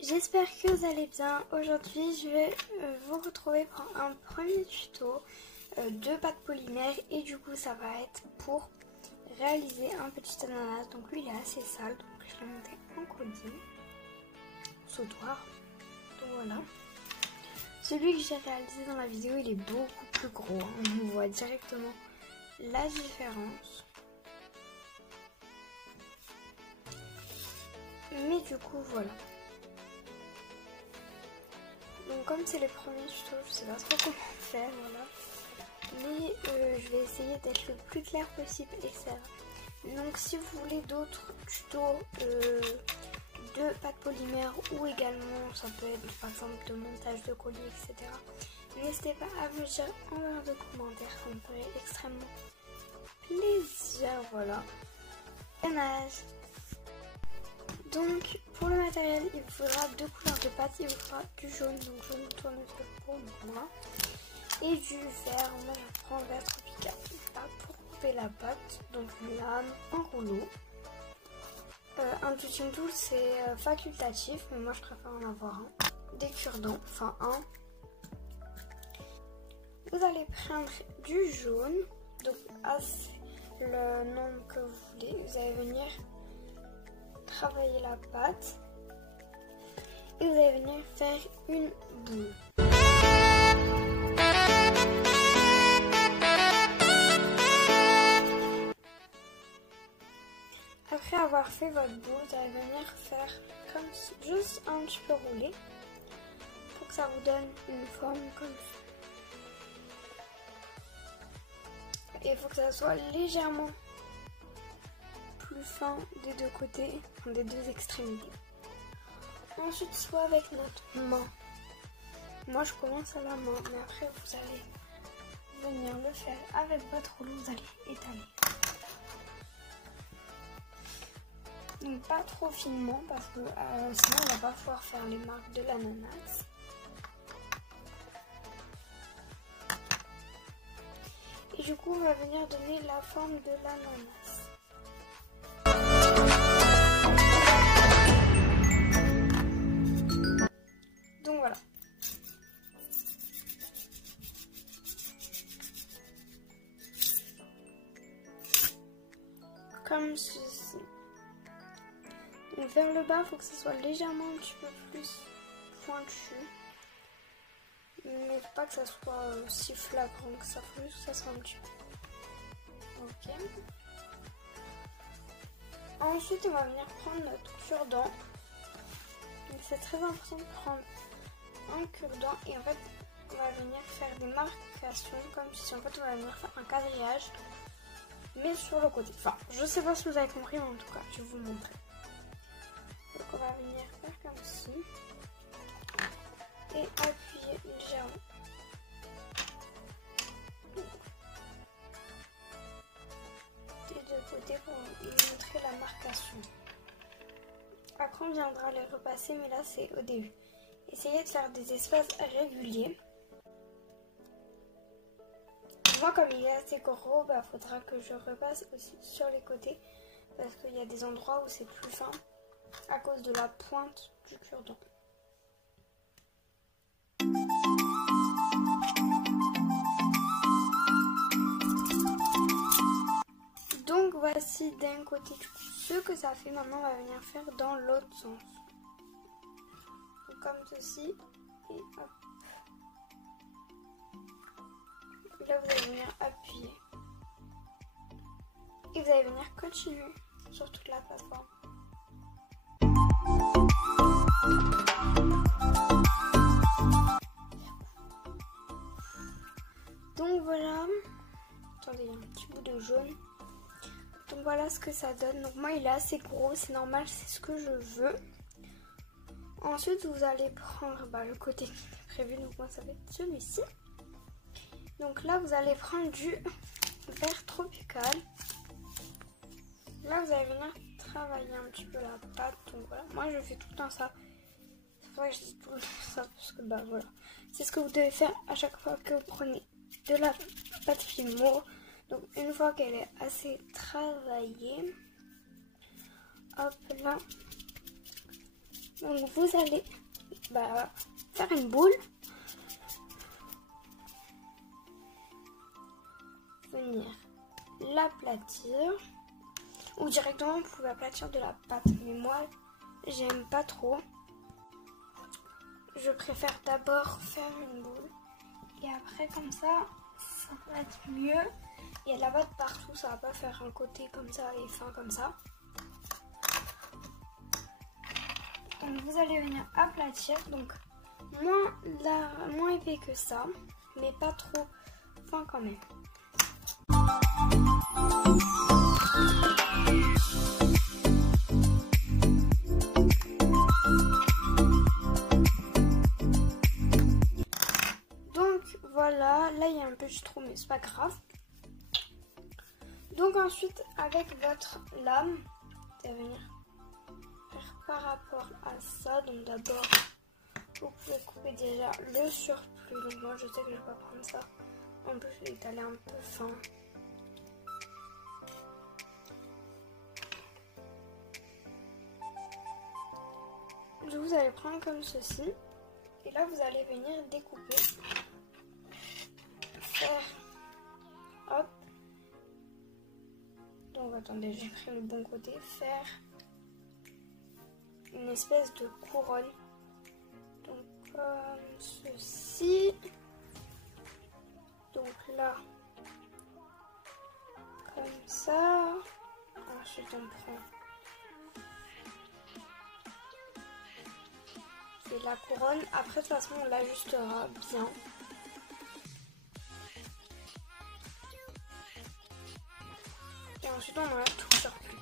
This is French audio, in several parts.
J'espère que vous allez bien. Aujourd'hui je vais vous retrouver pour un premier tuto de pâte polymère et du coup ça va être pour réaliser un petit ananas. Donc lui il est assez sale, donc je l'ai monté en colis, sautoir. Donc voilà. Celui que j'ai réalisé dans la vidéo il est beaucoup plus gros, hein. On voit directement la différence. Mais du coup voilà. Donc comme c'est les premiers tutos, je sais pas trop comment faire, voilà. Mais je vais essayer d'être le plus clair possible, etc. Donc si vous voulez d'autres tutos de pâte polymère ou également ça peut être par exemple de montage de colis, etc. N'hésitez pas à me dire en barre de commentaires, ça me ferait extrêmement plaisir, voilà. Dommage. Donc pour le matériel il vous faudra 2 couleurs de pâte, il vous faudra du jaune, donc jaune tournesol pour moi, et du vert, moi je prends vert tropical pour couper la pâte, donc une lame, un rouleau. Un touching tool c'est facultatif, mais moi je préfère en avoir un. Des cure-dents, enfin un. Vous allez prendre du jaune, donc le nombre que vous voulez, vous allez venir travailler la pâte et vous allez venir faire une boule. Après avoir fait votre boule, vous allez venir faire comme juste un petit peu rouler pour que ça vous donne une forme comme ça. Et il faut que ça soit légèrement plus fin des deux côtés, des deux extrémités. Ensuite, soit avec notre main. Moi, je commence à la main, mais après, vous allez venir le faire avec votre rouleau, vous allez étaler. Donc, pas trop finement, parce que sinon, on va pas pouvoir faire les marques de l'ananas. Et du coup, on va venir donner la forme de l'ananas. Donc voilà. Comme ceci. Donc vers le bas, il faut que ce soit légèrement un petit peu plus pointu. Mais faut pas que ça soit si flagrant que ça, faut juste que ça soit un petit peu. Ok. Ensuite, on va venir prendre notre cure-dent. Donc c'est très important de prendre un cure-dent et en fait on va venir faire des marcations comme si en fait on va venir faire un quadrillage mais sur le côté. Enfin, je sais pas si vous avez compris, mais en tout cas je vais vous montrer. Donc on va venir faire comme ci et appuyer légèrement. Des deux côtés pour montrer la marcation. Après on viendra les repasser, mais là c'est au début. Essayez de faire des espaces réguliers. Moi, comme il est assez gros, faudra que je repasse aussi sur les côtés parce qu'il y a des endroits où c'est plus fin à cause de la pointe du cure-dent. Donc voici d'un côté ce que ça fait. Maintenant, on va venir faire dans l'autre sens. Donc, comme ceci et hop. Là, vous allez venir appuyer. Et vous allez venir continuer sur toute la plateforme. Donc voilà. Attendez, il y a un petit bout de jaune. Donc voilà ce que ça donne. Donc moi, il est assez gros, c'est normal, c'est ce que je veux. Ensuite, vous allez prendre le côté qui est prévu. Donc moi, ça va être celui-ci. Donc là, vous allez prendre du vert tropical. Là, vous allez venir travailler un petit peu la pâte. Donc voilà, moi je fais tout le temps ça. C'est pour ça que je dis tout le temps ça, parce que voilà. C'est ce que vous devez faire à chaque fois que vous prenez de la pâte Fimo. Donc une fois qu'elle est assez travaillée, hop là, donc vous allez faire une boule, venir l'aplatir, ou directement vous pouvez aplatir de la pâte, mais moi j'aime pas trop. Je préfère d'abord faire une boule et après comme ça va être mieux. Il y a de la pâte partout, ça va pas faire un côté comme ça et fin comme ça. Donc vous allez venir aplatir, donc moins épais que ça, mais pas trop fin quand même. Donc voilà, là il y a un petit trou mais c'est pas grave. Donc ensuite avec votre lame, vous allez venir faire par rapport à ça. Donc d'abord vous pouvez couper déjà le surplus. Donc moi je sais que je vais pas prendre ça. En plus je vais étaler un peu fin. Vous allez prendre comme ceci. Et là vous allez venir découper. Faire hop. Donc attendez, j'ai pris le bon côté. Faire une espèce de couronne. Donc comme ceci. Donc là, comme ça. Ensuite on prend et la couronne. Après de toute façon on l'ajustera bien. Et ensuite on enlève tout le surplus.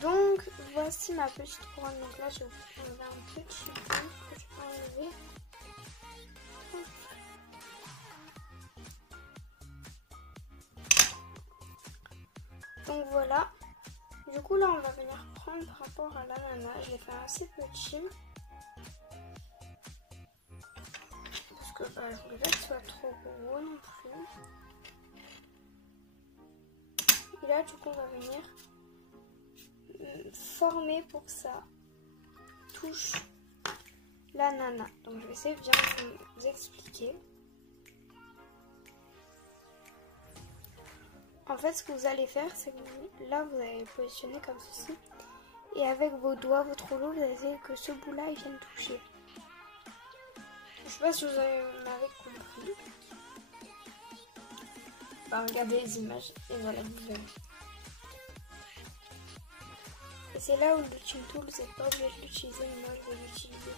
Donc voici ma petite couronne. Donc là je vais vous enlever un petit bout que je peux enlever. Donc voilà, du coup là on va venir prendre par rapport à l'ananas, je l'ai fait assez petit parce que je voulais pas qu'il soit trop gros non plus. Et là du coup on va venir former pour que ça touche l'ananas. Donc je vais essayer de bien vous expliquer. En fait, ce que vous allez faire, c'est que là, vous allez le positionner comme ceci. Et avec vos doigts, votre rouleau, vous allez essayer que ce bout-là, il vienne toucher. Je sais pas si vous m'avez compris. Regardez les images. Et voilà, vous verrez. Et c'est là où le Chin Tool, vous n'êtes pas obligé de l'utiliser, mais moi, je vais l'utiliser.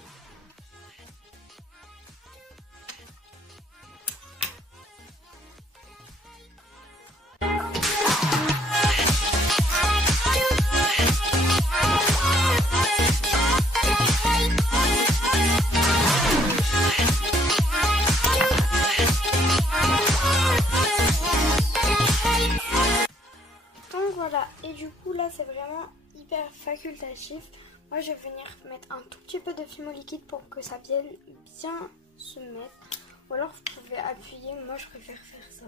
Et du coup là c'est vraiment hyper facultatif. Moi je vais venir mettre un tout petit peu de fimo liquide pour que ça vienne bien se mettre. Ou alors vous pouvez appuyer, moi je préfère faire ça.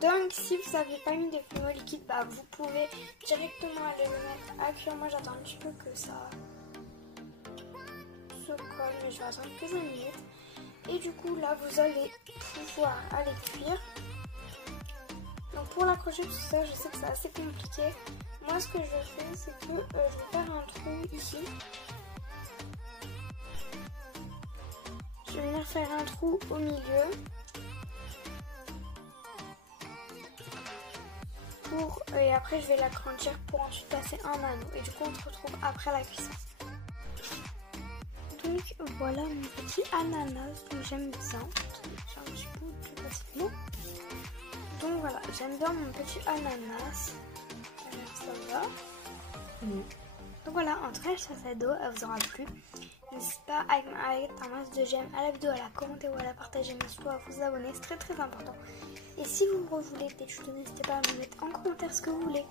Donc si vous n'avez pas mis de fimo liquide, vous pouvez directement aller le mettre à cuire. Moi j'attends un petit peu que ça se colle, mais je vais attendre quelques minutes. Et du coup là vous allez pouvoir aller cuire. Donc pour l'accrocher tout ça, je sais que c'est assez compliqué. Moi ce que je fais c'est que je vais faire un trou ici. Je vais venir faire un trou au milieu. Et après je vais l'agrandir pour ensuite passer un anneau. Et du coup on se retrouve après la cuisson. Donc voilà mon petit ananas que j'aime bien. J'ai un petit bout de bâtiment. Donc voilà, j'aime bien mon petit ananas. Ça va. Donc Donc voilà, en tout cas j'espère que cette vidéo elle vous aura plu. N'hésitez pas à mettre un max de j'aime à la vidéo, à la commenter ou à la partager, mais surtout à vous abonner, c'est très important. Et si vous voulez des tutos, n'hésitez pas à me mettre en commentaire ce que vous voulez.